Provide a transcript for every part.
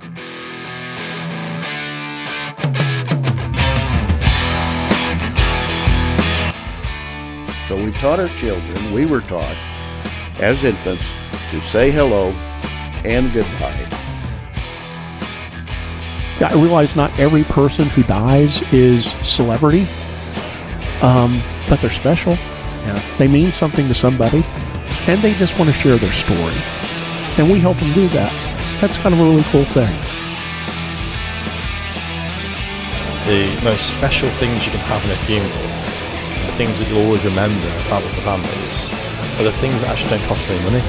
So we've taught our children, we were taught as infants to say hello and goodbye. Yeah, I realize not every person who dies is celebrity, but they're special. Yeah. They mean something to somebody, and they just want to share their story. And we help them do that. That's kind of a really cool thing. The most special things you can have in a funeral, the things that you'll always remember about the families, are the things that actually don't cost any money.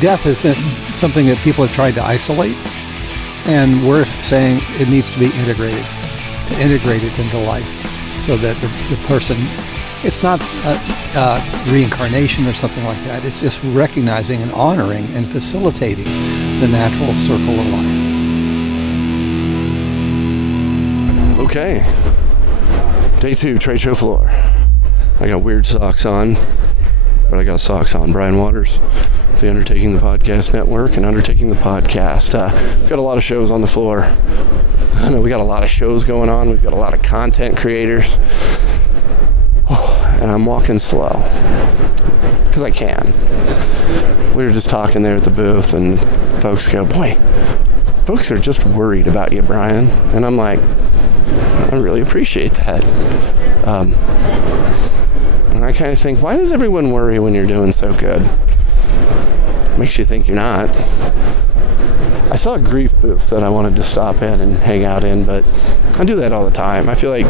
Death has been something that people have tried to isolate, and we're saying it needs to be integrated, to integrate it into life, so that the person, it's not a reincarnation or something like that, it's just recognizing and honoring and facilitating the natural circle of life. Okay, day 2, trade show floor. I got weird socks on, but I got socks on. Brian Waters, the Undertaking the Podcast Network and Undertaking the Podcast. Got a lot of shows on the floor. I know we got a lot of shows going on. We've got a lot of content creators. And I'm walking slow because I can. We were just talking there at the booth, and folks go, boy, folks are just worried about you, Brian. And I'm like, I really appreciate that. And I kind of think, why does everyone worry when you're doing so good? Makes you think you're not. I saw a grief booth that I wanted to stop in and hang out in, but I do that all the time. I feel like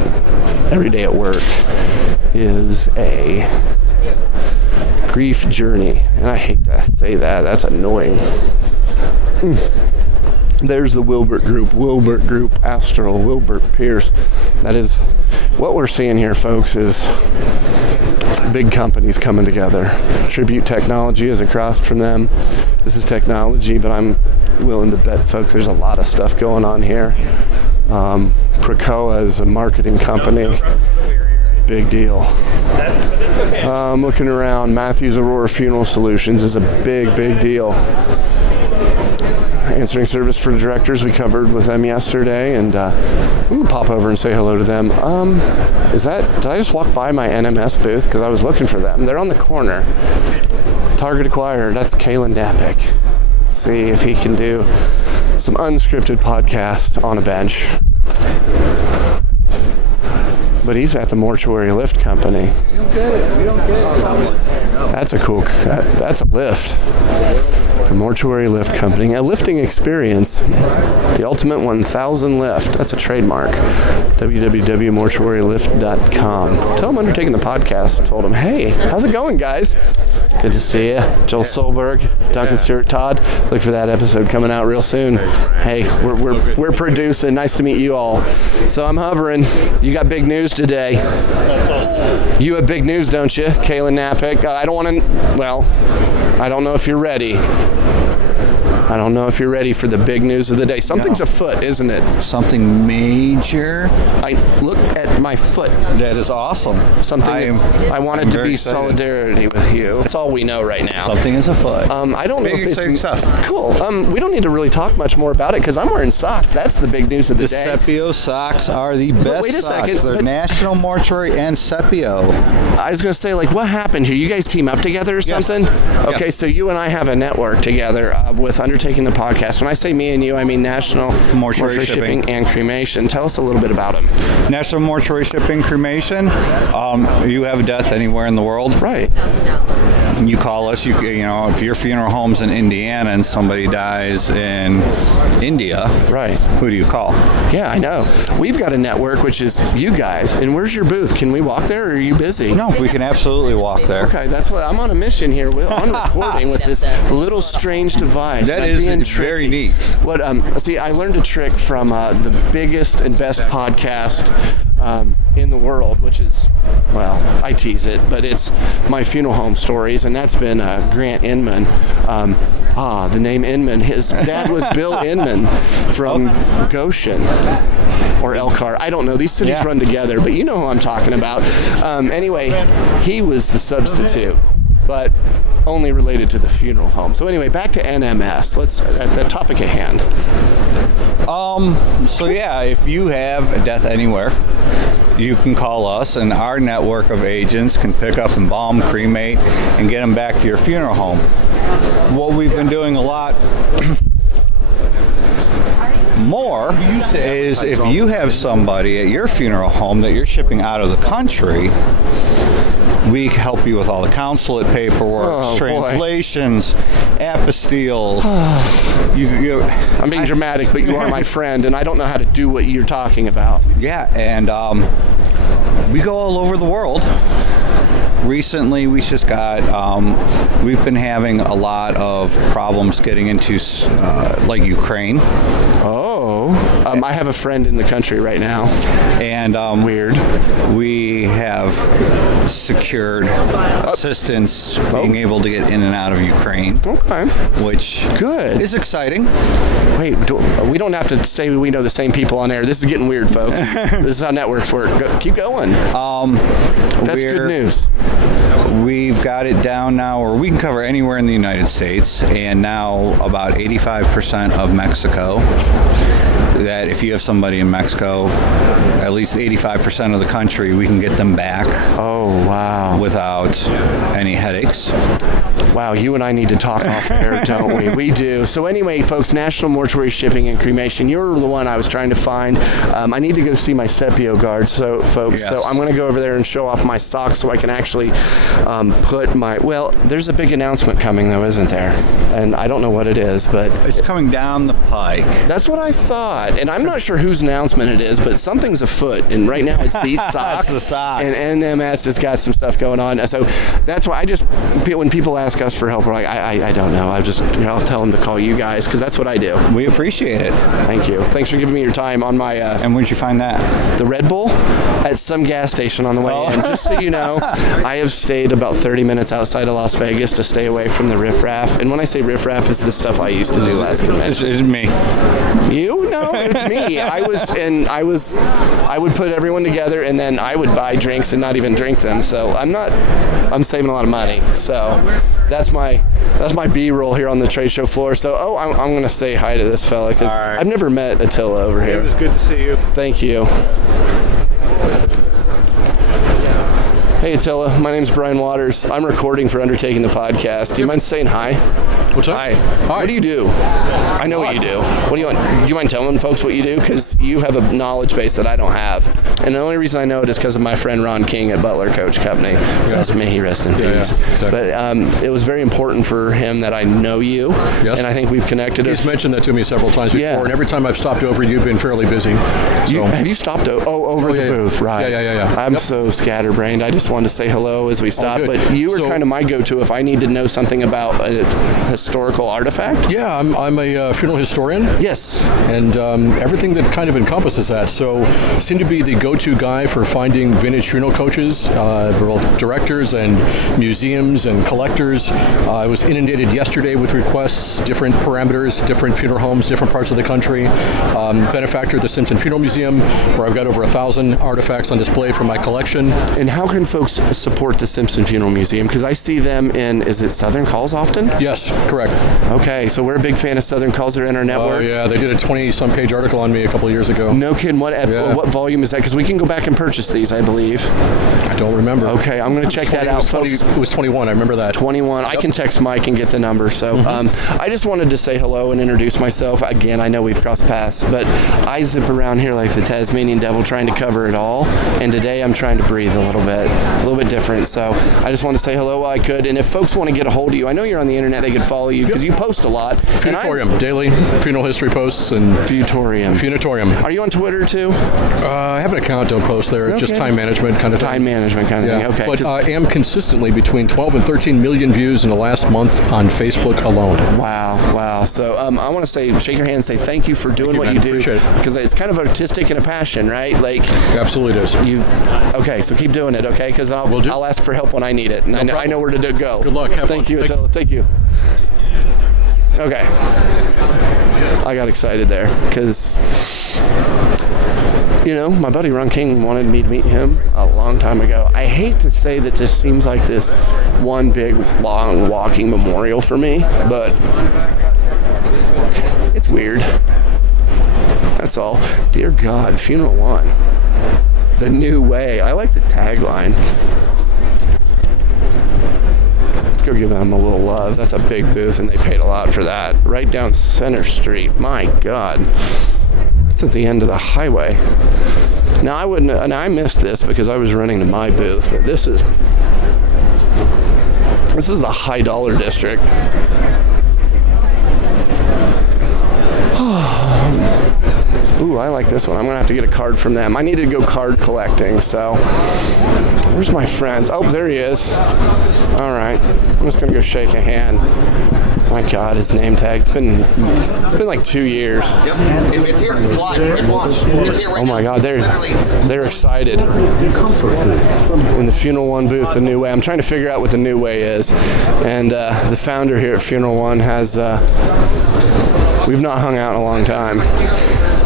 every day at work is a grief journey, and I hate to say that. That's annoying. There's the Wilbert Group, Astral, Wilbert, Pierce. That is what we're seeing here, folks, is big companies coming together. Tribute Technology is across from them. This is technology, but I'm willing to bet, folks, there's a lot of stuff going on here. Procoa is a marketing company. Big deal. I'm looking around. Matthews Aurora Funeral Solutions is a big deal. Answering service for directors, we covered with them yesterday, and I'm going to pop over and say hello to them. Did I just walk by my NMS booth? Because I was looking for them. They're on the corner. Target acquired. That's Kalen Dapik. Let's see if he can do some unscripted podcast on a bench. But he's at the Mortuary Lift Company. We don't get it. That's a cool, that's a lift. The Mortuary Lift Company, a lifting experience, the ultimate 1,000 lift. That's a trademark. www.mortuarylift.com. Tell them Undertaking the Podcast told them, hey, how's it going, guys? Good to see you. Joel Solberg, Duncan Stewart, Todd. Look for that episode coming out real soon. Hey, we're producing. Nice to meet you all. So I'm hovering. You got big news today. You have big news, don't you, Kalen Dapik? I don't know if you're ready. I don't know if you're ready for the big news of the day. Something's afoot, isn't it? Something major. I look at my foot. That is awesome. I wanted to be excited. Solidarity with you. That's all we know right now. Something is afoot. I don't know Big, if exciting it's stuff. Cool. We don't need to really talk much more about it because I'm wearing socks. That's the big news of the day. Sepio socks are the best wait a socks. second, They're National Mortuary and Sepio. I was going to say, what happened here? You guys team up together or something? Okay, Yes. so you and I have a network together with Undertaking the Podcast. When I say me and you, I mean National Mortuary Shipping and Cremation. Tell us a little bit about them. National Mortuary Shipping Cremation. You have a death anywhere in the world. Right. You call us. If your funeral home's in Indiana and somebody dies in India, right? Who do you call? Yeah, I know. We've got a network, which is you guys. And where's your booth? Can we walk there, or are you busy? No, we can absolutely walk there. Okay, that's what I'm on a mission here on recording with this little strange device. That is very neat. What? I learned a trick from the biggest and best podcast in the world, which is, I tease it, but it's My Funeral Home Stories, and that's been Grant Inman. The name Inman. His dad was Bill Inman from Goshen or Elkhart. I don't know. These cities run together, but you know who I'm talking about. Anyway, he was the substitute. But only related to the funeral home. So anyway, back to NMS. Let's at the topic at hand. So yeah, if you have a death anywhere, you can call us, and our network of agents can pick up, embalm, cremate, and get them back to your funeral home. What we've been doing a lot more is if you have somebody at your funeral home that you're shipping out of the country, we help you with all the consulate paperwork, translations, apostilles. I'm being dramatic, but you are my friend, and I don't know how to do what you're talking about. Yeah, and we go all over the world. Recently, we've been having a lot of problems getting into like Ukraine. I have a friend in the country right now. And weird. We have secured assistance being able to get in and out of Ukraine. Okay. Which is exciting. Wait, we don't have to say we know the same people on air. This is getting weird, folks. This is how networks work. Keep going. That's good news. We've got it down now where we can cover anywhere in the United States, and now about 85% of Mexico. That if you have somebody in Mexico, at least 85% of the country, we can get them back. Oh, wow. Without any headaches. Wow, you and I need to talk off air, don't we? We do. So anyway, folks, National Mortuary Shipping and Cremation, you're the one I was trying to find. I need to go see my Sepio guard, so folks. Yes. So I'm going to go over there and show off my socks so I can actually put my... Well, there's a big announcement coming, though, isn't there? And I don't know what it is, but... It's coming down the pike. That's what I thought. And I'm not sure whose announcement it is, but something's afoot. And right now it's these socks. It's the socks. And NMS has got some stuff going on. So that's why when people ask us for help, we're like, I don't know. I'll tell them to call you guys because that's what I do. We appreciate it. Thank you. Thanks for giving me your time on my... and where'd you find that? The Red Bull at some gas station on the way in. Just so you know, I have stayed about 30 minutes outside of Las Vegas to stay away from the riffraff. And when I say riffraff, it's the stuff I used to do last convention. It's me. You? No, it's me. I would put everyone together and then I would buy drinks and not even drink them. So I'm saving a lot of money. So that's my B-roll here on the trade show floor. So, I'm going to say hi to this fella because I've never met Attila over here. It was good to see you. Thank you. Hey Attila, my name's Brian Waters. I'm recording for Undertaking the podcast. Do you mind saying hi? What's up? Hi. What do you do? I know what you do. What do you want? Do you mind telling folks what you do? Because you have a knowledge base that I don't have. And the only reason I know it is because of my friend Ron King at Butler Coach Company. That's me. He rest in peace. Yeah, exactly. But it was very important for him that I know you. Yes. And I think we've connected. He's mentioned that to me several times before. Yeah. And every time I've stopped over, you've been fairly busy. So. Have you stopped over the booth? Right. Yeah. I'm so scatterbrained. I just wanted to say hello as we stop. But you were kind of my go-to if I need to know something about a historical artifact. Yeah, I'm a funeral historian. Yes. And everything that kind of encompasses that. So I seem to be the go-to guy for finding vintage funeral coaches, both directors and museums and collectors. I was inundated yesterday with requests, different parameters, different funeral homes, different parts of the country. Benefactor of the Simpson Funeral Museum, where I've got over 1,000 artifacts on display from my collection. And how can folks support the Simpson Funeral Museum? Because I see them in, is it Southern Calls often? Yes, correct. Okay, so we're a big fan of Southern Calls. They're in our network. Oh, yeah, they did a 20-some page article on me a couple of years ago. No kidding. What volume is that? Because we can go back and purchase these, I believe. I don't remember. Okay, I'm going to check that out, folks. It was 21, I remember that. 21. Yep. I can text Mike and get the number. So I just wanted to say hello and introduce myself. Again, I know we've crossed paths, but I zip around here like the Tasmanian devil trying to cover it all. And today I'm trying to breathe a little bit different. So I just want to say hello while I could. And if folks want to get a hold of you, I know you're on the internet, they could follow you because you post a lot. Funatorium, daily funeral history posts and Funatorium. Are you on Twitter too? I have an account, don't post there. It's just time management kind of thing. Time management kind of thing. Okay. But I am consistently between 12 and 13 million views in the last month on Facebook alone. Wow. So I want to shake your hand and say thank you for doing what you do. Appreciate it. Because it's kind of artistic and a passion, right? Like absolutely it is. Okay, so keep doing it, okay? Because I'll ask for help when I need it, and I know where to go. Good luck. Have Thank you, Attila. Thank you. Okay. I got excited there because, my buddy Ron King wanted me to meet him a long long time ago. I hate to say that this seems like this one big, long walking memorial for me, but it's weird. That's all. Dear God, Funeral One. The new way. I like the tagline. Let's go give them a little love. That's a big booth, and they paid a lot for that. Right down Center Street. My God. That's at the end of the highway. Now, I missed this because I was running to my booth, but this is the high dollar district. Ooh, I like this one. I'm going to have to get a card from them. I need to go card collecting, so... Where's my friends? Oh, there he is. All right. I'm just going to go shake a hand. My God, his name tag. It's been like 2 years. Yep. It's here. It's live. It's launched. It's here right Oh my God, they're excited. In the Funeral One booth, the new way. I'm trying to figure out what the new way is. And the founder here at Funeral One has... we've not hung out in a long time.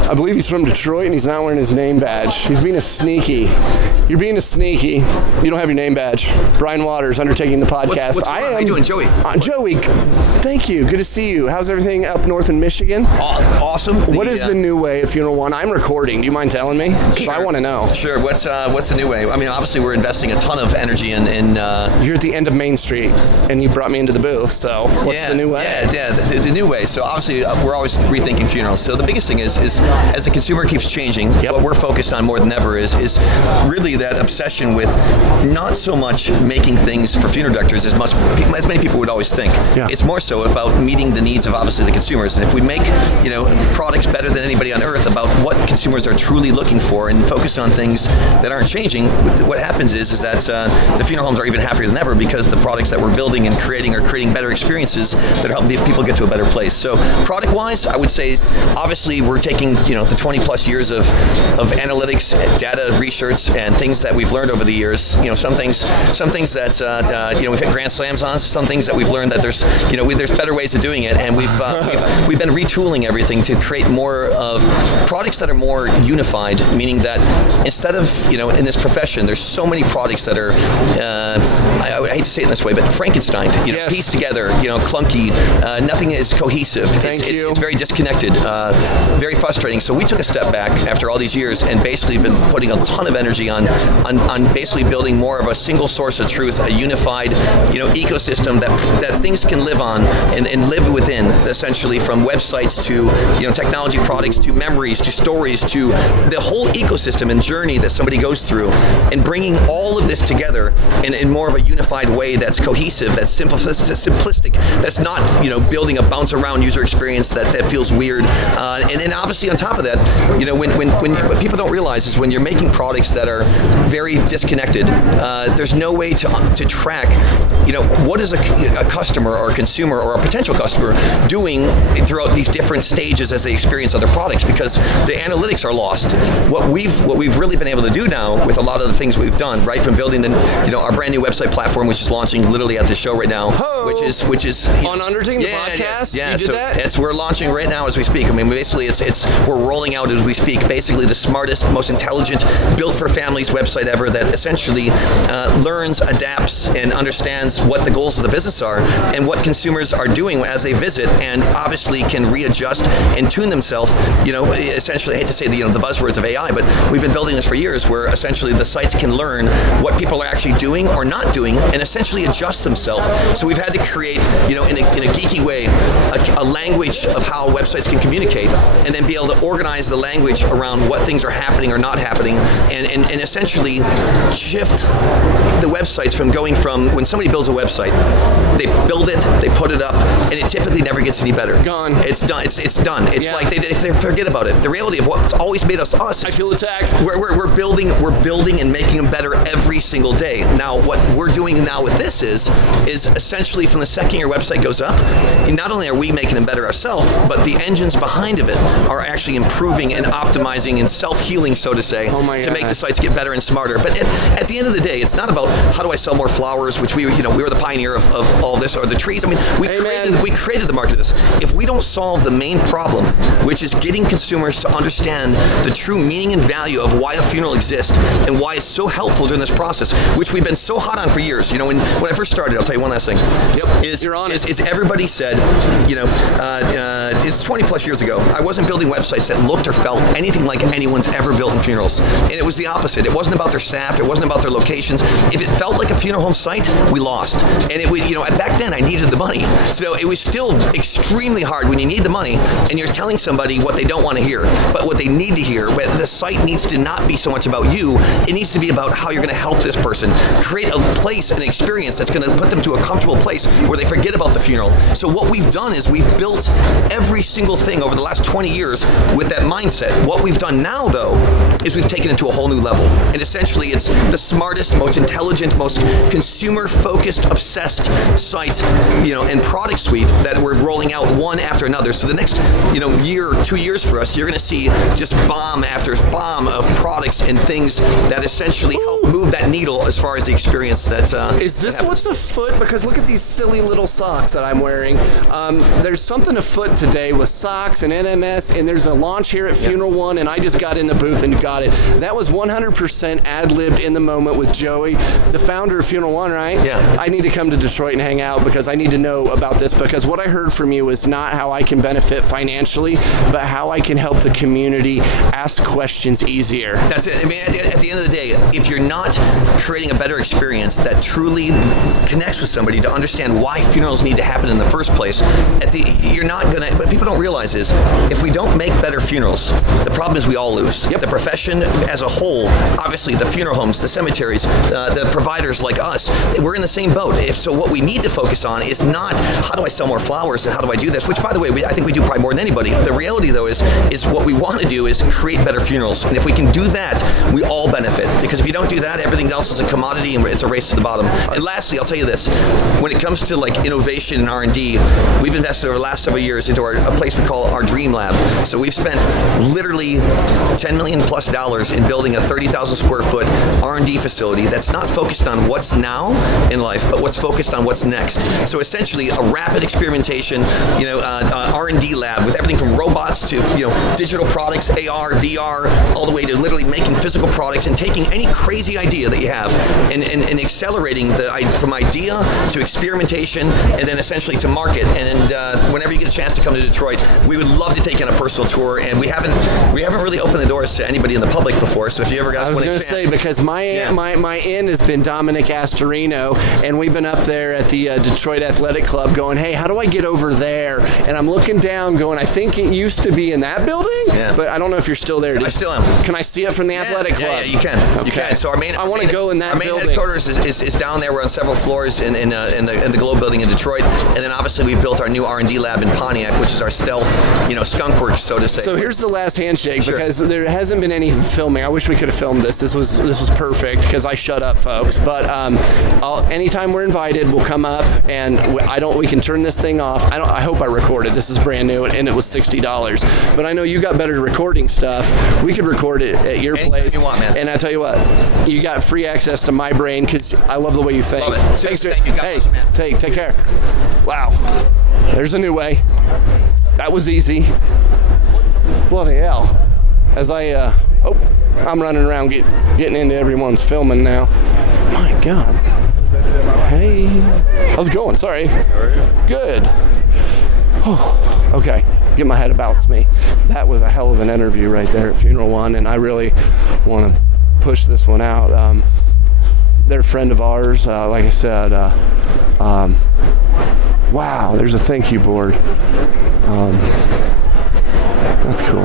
I believe he's from Detroit, and he's not wearing his name badge. He's being a sneaky. You're being a sneaky. You don't have your name badge. Brian Waters, Undertaking the podcast. What's going on? How you doing, Joey? Joey, thank you. Good to see you. How's everything up north in Michigan? Awesome. What is the new way of Funeral One? I'm recording. Do you mind telling me? Because I want to know. Sure. What's the new way? I mean, obviously, we're investing a ton of energy in You're at the end of Main Street, and you brought me into the booth. So what's the new way? Yeah, the new way. So obviously, we're always rethinking funerals. So the biggest thing is as the consumer keeps changing, what we're focused on more than ever is really that obsession with not so much making things for funeral directors as many people would always think. Yeah. It's more so about meeting the needs of obviously the consumers. And if we make products better than anybody on earth about what consumers are truly looking for and focus on things that aren't changing, what happens is that the funeral homes are even happier than ever because the products that we're building and creating are creating better experiences that help people get to a better place. So product-wise, I would say obviously we're taking the 20 plus years of analytics, data research, and things that we've learned over the years. Some things that we've hit grand slams on. Some things that we've learned that there's better ways of doing it, and we've been retooling everything to create more of products that are more unified. Meaning that instead of in this profession, there's so many products that are I hate to say it in this way, but Frankenstein. Pieced together. Clunky. Nothing is cohesive. It's very disconnected. Very frustrating. So we took a step back after all these years and basically been putting a ton of energy on basically building more of a single source of truth, a unified ecosystem that things can live on and live within, essentially, from websites to technology products to memories to stories to the whole ecosystem and journey that somebody goes through, and bringing all of this together in more of a unified way that's cohesive, that's simplistic, that's not building a bounce around user experience that feels weird, and then obviously on top of that, when what people don't realize is when you're making products that are very disconnected, there's no way to track, what is a customer or a consumer or a potential customer doing throughout these different stages as they experience other products, because the analytics are lost. What we've really been able to do now with a lot of the things we've done, right from building our brand new website platform, which is launching literally at the show right now, which is on Undertaking the podcast. Yeah, you did that? We're launching right now as we speak. I mean, basically, we're rolling out as we speak. Basically, the smartest, most intelligent, built for families website ever that essentially learns, adapts, and understands what the goals of the business are and what consumers are doing as they visit, and obviously can readjust and tune themselves. Essentially, I hate to say the buzzwords of AI, but we've been building this for years, where essentially the sites can learn what people are actually doing or not doing, and essentially adjust themselves. So we've had to create, in a geeky way, a language of how websites can communicate, and then be able to organize the language around what things are happening or not happening, and essentially shift the websites from going from when somebody builds a website, they build it, they put it up, and it typically never gets any better. Gone. It's done. It's done. It's like they forget about it. The reality of what's always made us us. I feel attacked. We're building and making them better every single day. Now, what we're doing now with this is essentially from the second your website goes up, not only are we making them better ourselves, but the engines behind of it are actually improving and optimizing and self-healing, so to say, to make the sites get better and smarter. But at the end of the day, it's not about how do I sell more flowers, which we were the pioneer of all this, or the trees. I mean, we created the market of this. If we don't solve the main problem, which is getting consumers to understand the true meaning and value of why a funeral exists and why it's so helpful during this process, which we've been so hot on for years. You know, when I first started, I'll tell you one last thing. Yep. Is everybody said, it's 20 plus years ago, I wasn't building websites that looked or felt anything like anyone's ever built in funerals. And it was the opposite. It wasn't about their staff. It wasn't about their locations. If it felt like a funeral home site, we lost. And it was, back then I needed the money. So it was still extremely hard when you need the money and you're telling somebody what they don't want to hear, but what they need to hear. But the site needs to not be so much about you. It needs to be about how you're going to help this person create a place, an experience that's going to put them to a comfortable place where they forget about the funeral. So what we've done is we've built every single thing over the last 20 years with that mindset. What we've done now, though, is we've taken it to a whole new level. And essentially, it's the smartest, most intelligent, most consumer-focused, obsessed site, and product suite that we're rolling out one after another. So the next, year, 2 years for us, you're going to see just bomb after bomb of products and things that essentially help move that needle as far as the experience that is this that what's afoot? Because look at these silly little socks that I'm wearing. There's something afoot today with socks and NMS, and there's a launch here at Funeral One, and I just got in the booth and got it. That was 100% ad-libbed in the moment with Joey, the founder of Funeral One, right? Yeah. I need to come to Detroit and hang out because I need to know about this, because what I heard from you is not how I can benefit financially, but how I can help the community ask questions easier. That's it. I mean, at the end of the day, if you're not creating a better experience that truly connects with somebody to understand why funerals need to happen in the first place, you're not going to, what people don't realize is, if we don't make better funerals, the problem is we all lose. Yep. The profession as a whole, obviously the funeral homes, the cemeteries, the providers like us, we're in the same boat. So what we need to focus on is not how do I sell more flowers and how do I do this, which by the way, I think we do probably more than anybody. The reality though is what we want to do is create better funerals. And if we can do that, we all benefit. Because if you don't do that, everything else is a commodity and it's a race to the bottom. And lastly, I'll tell you this, when it comes to like innovation and R&D, we've invested over the last several years into a place we call our Dream Lab. So we've spent literally $10 million plus in building a 30,000 square foot R&D facility that's not focused on what's now in life, but what's focused on what's next. So essentially a rapid experimentation, R&D lab with everything from robots to, digital products, AR, VR, all the way to literally making physical products and taking any crazy idea that you have and accelerating from idea to experimentation and then essentially to market. And whenever you get a chance to come to Detroit, we would love to take you on a personal tour. And we haven't really opened the doors to anybody in the public before. So if you ever guys want a chance. I was going to say, because my in has been Dominic Astorino, and we've been up there at the Detroit Athletic Club going, hey, how do I get over there? And I'm looking down going, I think it used to be in that building, but I don't know if you're still there. I still am. Can I see it from the Athletic Club? Yeah, you can. Okay. You can. So I want to go in that building. Our main headquarters is down there. We're on several floors in the Globe building in Detroit. And then obviously we built our new R&D lab in Pontiac, which is our stealth, Skunk Works, so to say. So here's the last handshake, because there hasn't been any filming. I wish we could have filmed this. This was perfect because I shut up, folks. But anytime we're invited, we'll come up and we can turn this thing off. I hope I recorded. This is brand new and it was $60. But I know you got better recording stuff. We could record it at your place. You want, man. And I tell you what, you got free access to my brain because I love the way you think. Love it. Thanks, Thank you. God bless you, man. Take care. Wow. There's a new way. That was easy. Bloody hell. As I'm running around getting into everyone's filming now. My God. Hey. How's it going? Sorry. Good. Oh, okay. Get my head about me. That was a hell of an interview right there at Funeral One, and I really want to push this one out. They're a friend of ours. Like I said, wow, there's a thank you board. That's cool.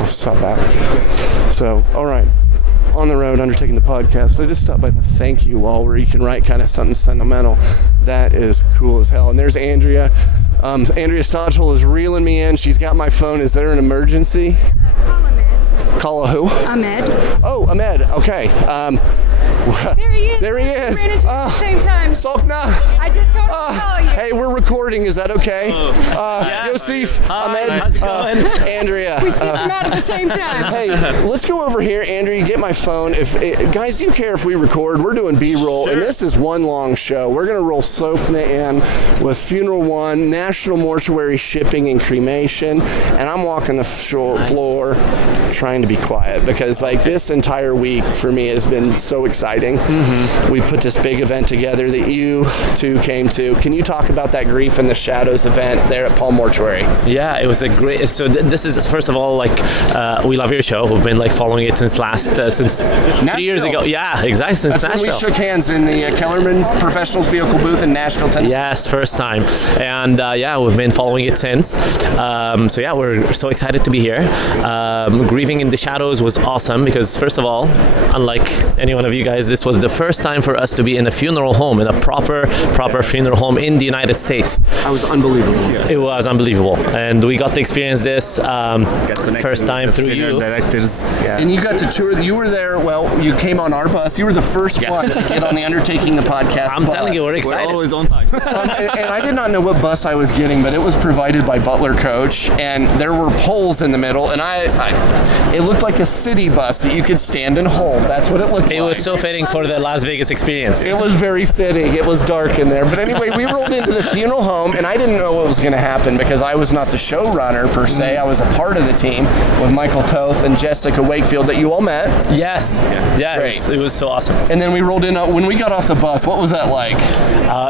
I'll stop back. So, all right. On the road, Undertaking the podcast. I just stopped by the thank you wall where you can write kind of something sentimental. That is cool as hell. And there's Andrea. Andrea Stodgel is reeling me in. She's got my phone. Is there an emergency? Call Ahmed. Call a who? Ahmed. Oh, Ahmed. Okay. There he is. There he is. We ran into him at the same time. SOKNA. I just told him to call you. Hey, we're recording. Is that okay? Yosef, Ahmed, how's it going? Andrea. We sniffed him out at the same time. Hey, let's go over here, Andrea. Get my phone. Guys, do you care if we record? We're doing B-roll, and this is one long show. We're gonna roll SOKNA in with Funeral One, National Mortuary Shipping and Cremation, and I'm walking the floor, trying to be quiet because like this entire week for me has been so exciting. We put this big event together that you two came to. Can you talk about that Grief in the Shadows event there at Palm Mortuary? Yeah, it was a great. So this is first of all like we love your show. We've been like following it since 3 years ago. Yeah, exactly. Since That's Nashville. when we shook hands in the Kellerman Professionals Vehicle booth in Nashville, Tennessee. Yes, first time, and we've been following it since. So yeah, we're so excited to be here. Grieving in the Shadows was awesome because first of all, unlike any one of you guys, this was the first time for us to be in a funeral home, in a proper funeral home in the United States. That was unbelievable. It was unbelievable, and we got to experience this first time through you. Directors, And you got to tour. You were there. Well, you came on our bus. You were the first one to get on the Undertaking the podcast. I'm telling you, we're excited. we're always on time. and I did not know what bus I was getting, but it was provided by Butler Coach, and there were poles in the middle, and it looked like a city bus that you could stand and hold. That's what it looked like. It was so fitting for the Las Vegas experience. It was very fitting. It was dark in there. But anyway, we rolled into the funeral home, and I didn't know what was going to happen because I was not the showrunner per se. I was a part of the team with Michael Toth and Jessica Wakefield that you all met. Yes. Yeah, it was so awesome. And then we rolled in. When we got off the bus, what was that like?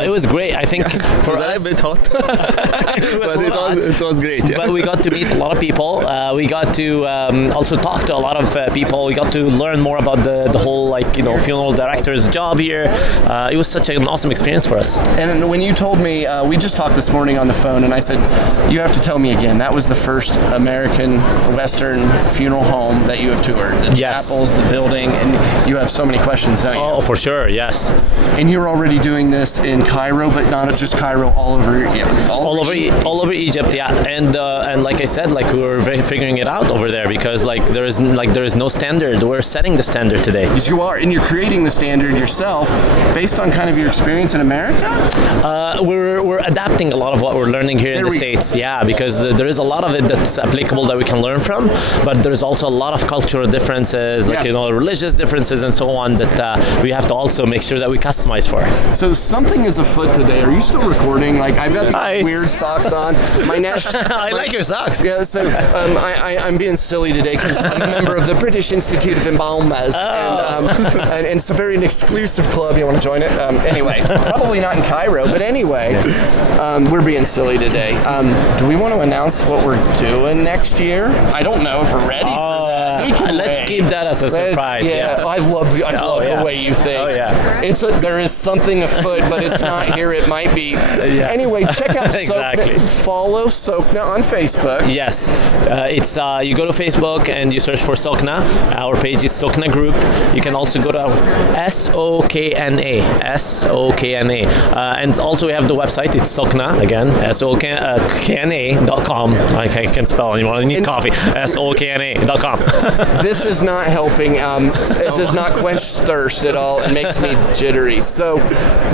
It was great. I think for us, a bit hot, but it was great. Yeah. But we got to meet a lot of people. We got to also talk to a lot of people. We got to learn more about the whole funeral director's job here. It was such an awesome experience for us. And when you told me, we just talked this morning on the phone, and I said, you have to tell me again, that was the first American Western funeral home that you have toured. The chapels, the building, and you have so many questions, don't you? Oh, for sure, yes. And you're already doing this in Cairo, but not just Cairo, all over Egypt, yeah. And like I said, we were figuring it out over there because there is no standard. We're setting the standard today. Yes, you are, and you're creating the standard yourself based on kind of your experience in America? We're adapting a lot of what we're learning here in the States, because there is a lot of it that's applicable that we can learn from, but there's also a lot of cultural differences, religious differences and so on that we have to also make sure that we customize for. So something is afoot today. Are you still recording? I've got these weird socks on. I like your socks. Yeah, so I'm being silly today because I'm a member of the British Institute of Embalmers, and it's a very exclusive club. You want to join it? Anyway, probably not in Cairo, but anyway, we're being silly today. Do we want to announce what we're doing next year? I don't know if we're ready for that. Let's keep that as a surprise. I love the way you think. Oh, yeah. There is something afoot, but it's not here. It might be. Anyway, check out exactly. SOKNA. Follow SOKNA on Facebook. Yes, it's you go to Facebook and you search for SOKNA. Our page is SOKNA Group. You can also go to SOKNA, and also we have the website. It's SOKNA again, SOKNA.com. I can't spell anymore. I need coffee. SOKNA.com. This is not helping. It does not quench thirst at all. It makes me jittery. So,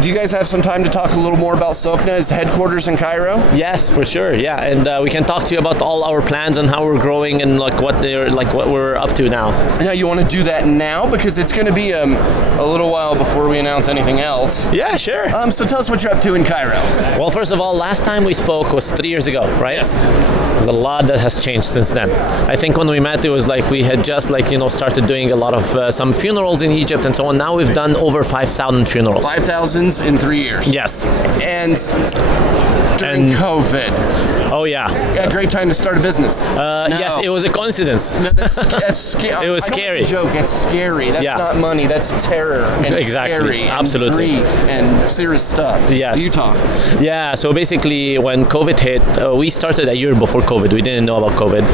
do you guys have some time to talk a little more about SOKNA? Is headquarters in Cairo? Yes, for sure. Yeah, and we can talk to you about all our plans and how we're growing and what we're up to now. Now, you want to do that now because it's going to be a little while before we announce anything else. Yeah, sure. So tell us what you're up to in Cairo. Well, first of all, last time we spoke was 3 years ago, right? Yes. There's a lot that has changed since then. I think when we met, it was we had just started doing a lot of some funerals in Egypt and so on. Now we've done over 5,000 funerals. 5,000 in 3 years. Yes. And during COVID. Oh yeah. Yeah, great time to start a business. Yes, it was a coincidence. No, that's scary. It was scary. Joke. It's scary. That's not money. That's terror. And scary. And absolutely. Grief and serious stuff. Yes. So you talk. Yeah. So basically, when COVID hit, we started a year before COVID. We didn't know about COVID,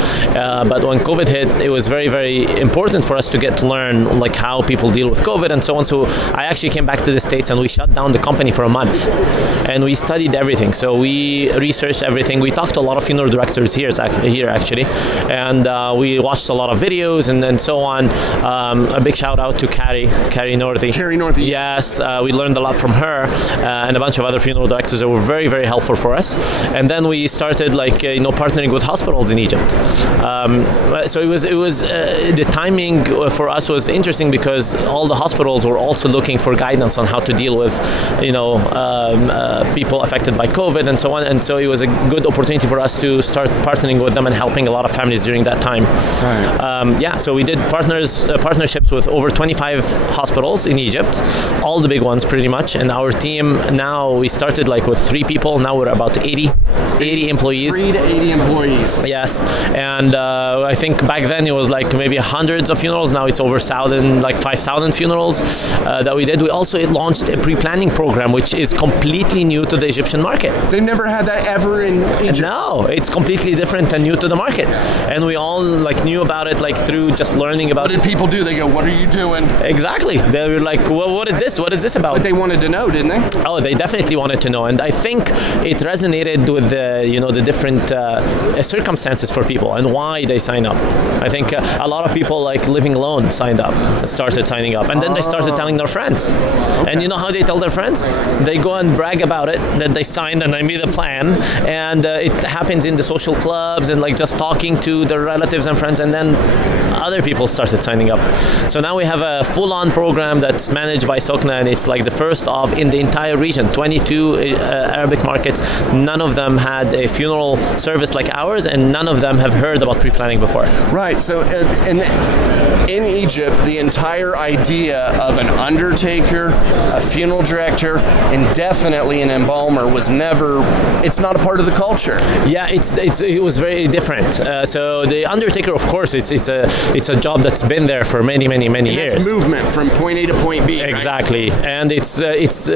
but when COVID hit, it was very, very important for us to get to learn how people deal with COVID and so on. So I actually came back to the States and we shut down the company for a month, and we studied everything. So we researched everything. We talked to a lot of funeral directors here actually, and we watched a lot of videos and so on. A big shout out to Carrie Northy. Carrie Northy. Yes, we learned a lot from her and a bunch of other funeral directors that were very, very helpful for us. And then we started partnering with hospitals in Egypt. So it was the timing for us was interesting because all the hospitals were also looking for guidance on how to deal with people affected by COVID and so on. And so it was a good opportunity for us to start partnering with them and helping a lot of families during that time. Right. So we did partnerships with over 25 hospitals in Egypt, all the big ones pretty much. And our team now, we started with 3 people. Now we're about 80 employees. 3 to 80 employees. Yes, and I think back then it was maybe hundreds of funerals. Now it's over 5,000 funerals that we did. We also launched a pre-planning program, which is completely new to the Egyptian market. They never had that ever in Egypt. No, it's completely different and new to the market. And we all knew about it through just learning about it. What did people do? They go, "What are you doing?" Exactly. They were like, well, what is this? What is this about? But they wanted to know, didn't they? Oh, they definitely wanted to know. And I think it resonated with the different circumstances for people and why they sign up. I think a lot of people living alone started signing up. And then they started telling their friends. Okay. And you know how they tell their friends? They go and brag about it, that they signed and they made a plan. And it happens in the social clubs and just talking to their relatives and friends. And then other people started signing up. So now we have a full-on program that's managed by SOKNA, and it's the first of in the entire region, 22 Arabic markets. None of them had a funeral service like ours, and none of them have heard about pre-planning before. Right. So in Egypt, the entire idea of an undertaker, a funeral director, and definitely an embalmer was never. It's not a part of the culture. Yeah, it was very different. So the undertaker, of course, it's a job that's been there for many years. It's movement from point A to point B. Exactly, right? And it's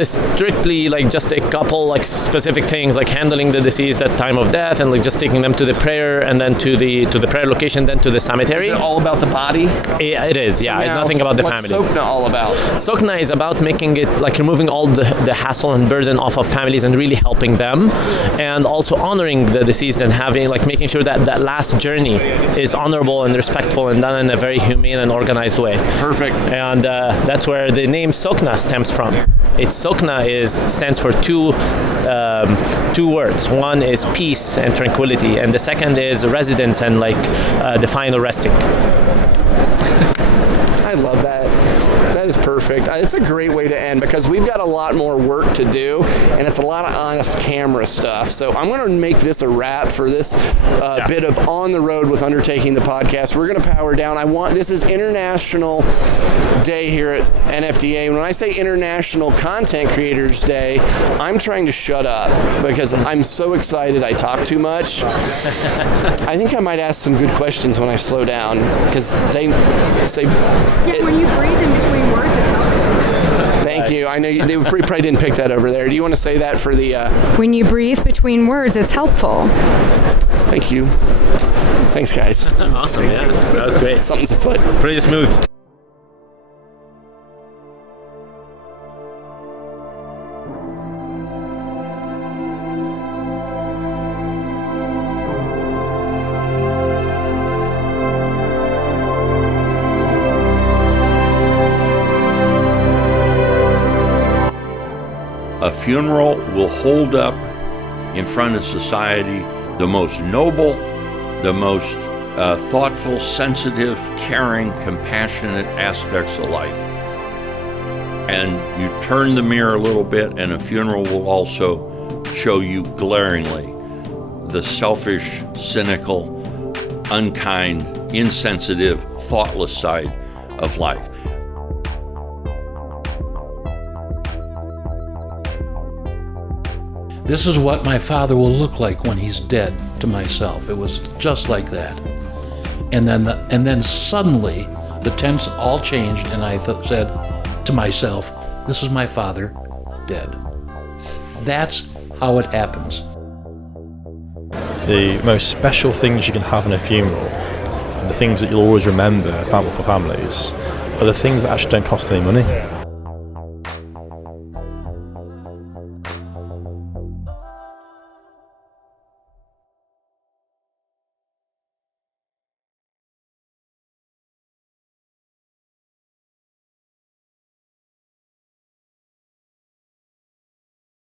strictly just a couple specific things handling the deceased at time of death and just taking them to the prayer and then to the prayer location, then to the cemetery. Is it all about the body? Yeah, it is. Yeah, it's nothing about the family. What's SOKNA all about? SOKNA is about making it removing all the hassle and burden off of families and really helping them, and also honoring the deceased and having making sure that last journey is honorable and respectful and done in a very humane and organized way. Perfect. And that's where the name SOKNA stems from. SOKNA stands for two words. One is peace and tranquility, and the second is residence and the final resting. I love that. That is perfect. It's a great way to end because we've got a lot more work to do, and it's a lot of honest camera stuff. So I'm going to make this a wrap for this bit of On the Road with Undertaking the podcast. We're going to power down. This is International Day here at NFDA. When I say International Content Creators Day, I'm trying to shut up because I'm so excited I talk too much. I think I might ask some good questions when I slow down because they say... Yeah, when you breathe in between words, it's helpful. Thank you. I know they probably didn't pick that over there. Do you want to say that for the... When you breathe between words, it's helpful. Thank you. Thanks, guys. Awesome, yeah. That was great. Something's afoot. Pretty smooth. A funeral will hold up in front of society the most noble, the most thoughtful, sensitive, caring, compassionate aspects of life. And you turn the mirror a little bit, and a funeral will also show you glaringly the selfish, cynical, unkind, insensitive, thoughtless side of life. This is what my father will look like when he's dead, to myself. It was just like that. And then suddenly the tense all changed, and I said to myself, this is my father dead. That's how it happens. The most special things you can have in a funeral, and the things that you'll always remember for families, are the things that actually don't cost any money.